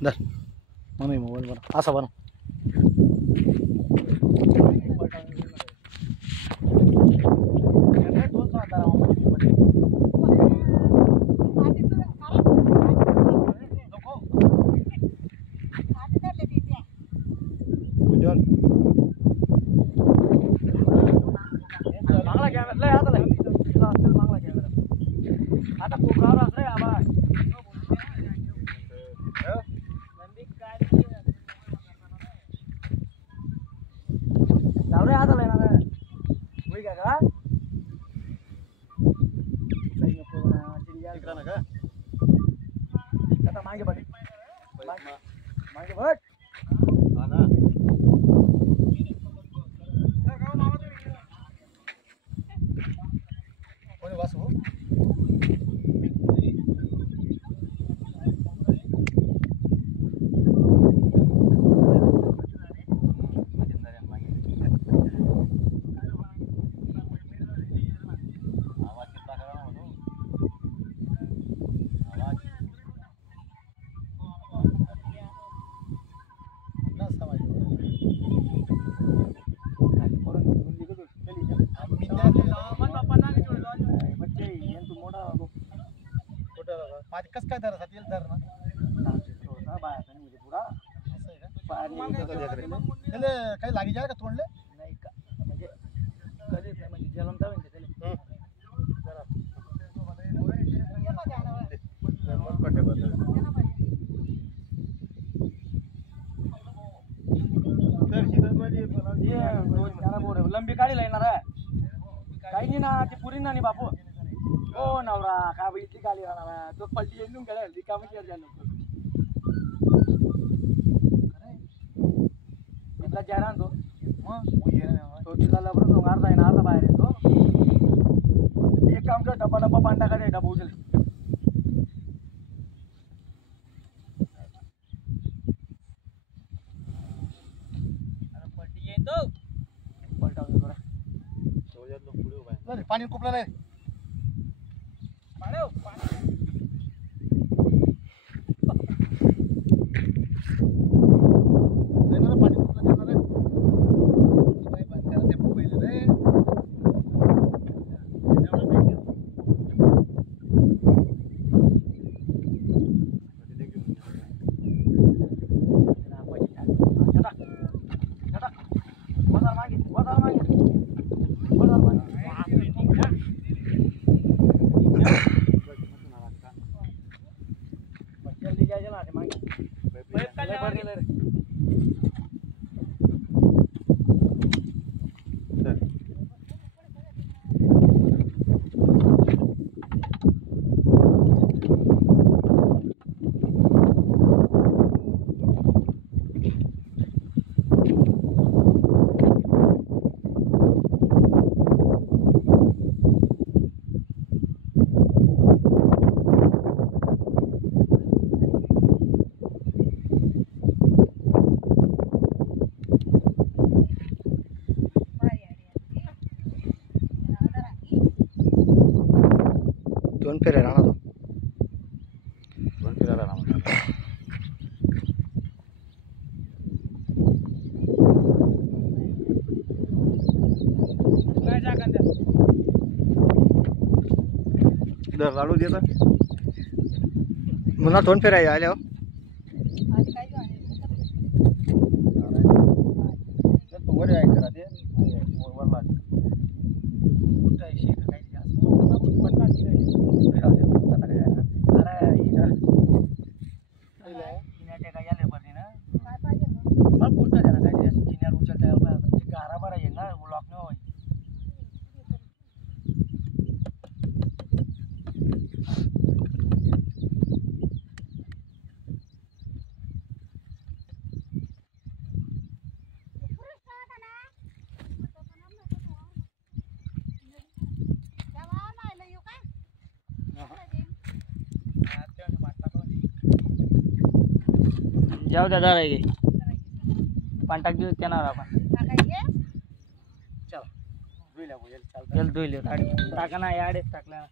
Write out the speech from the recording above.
धर mummy mobile बरं असा बनव आता खूप राव असलं आबा लावरे आता लेना वही का काही नको ना चिडिया ना का आता मागे बघ मागे बघ हा ना कोणी वासू कस काय धरा येईल धर ना काही लागी जाय का तोंडले नाही का म्हणजे कधीच नाही म्हणजे जलमता लंबी काढी येणार आहे काही नाही ना ती पुरी ना बापू हो नवरा का इतकी गाडी राहणार तो पलटी येऊन गेला रिकामी इथला जाणार तो मग तो तिला लवकर तो अर्धा आहे ना अर्धा बाहेर येतो एक काम कर डब्बा डब्बा पाणी टाका डब्बा उचल पलटी येतो पलटावून बरं पाणी कुपला नाही दोन फेऱ्या राहणार तो दोन फेऱ्या राहणार लाडू देता म्हणा दोन फेऱ्या आल्या वर आहे करा ते वरला जाऊ द्या जरा गे पाणी टाक दिवस येणार आपण चल धुईल्या धुईले टाका ना याडेच टाकल्या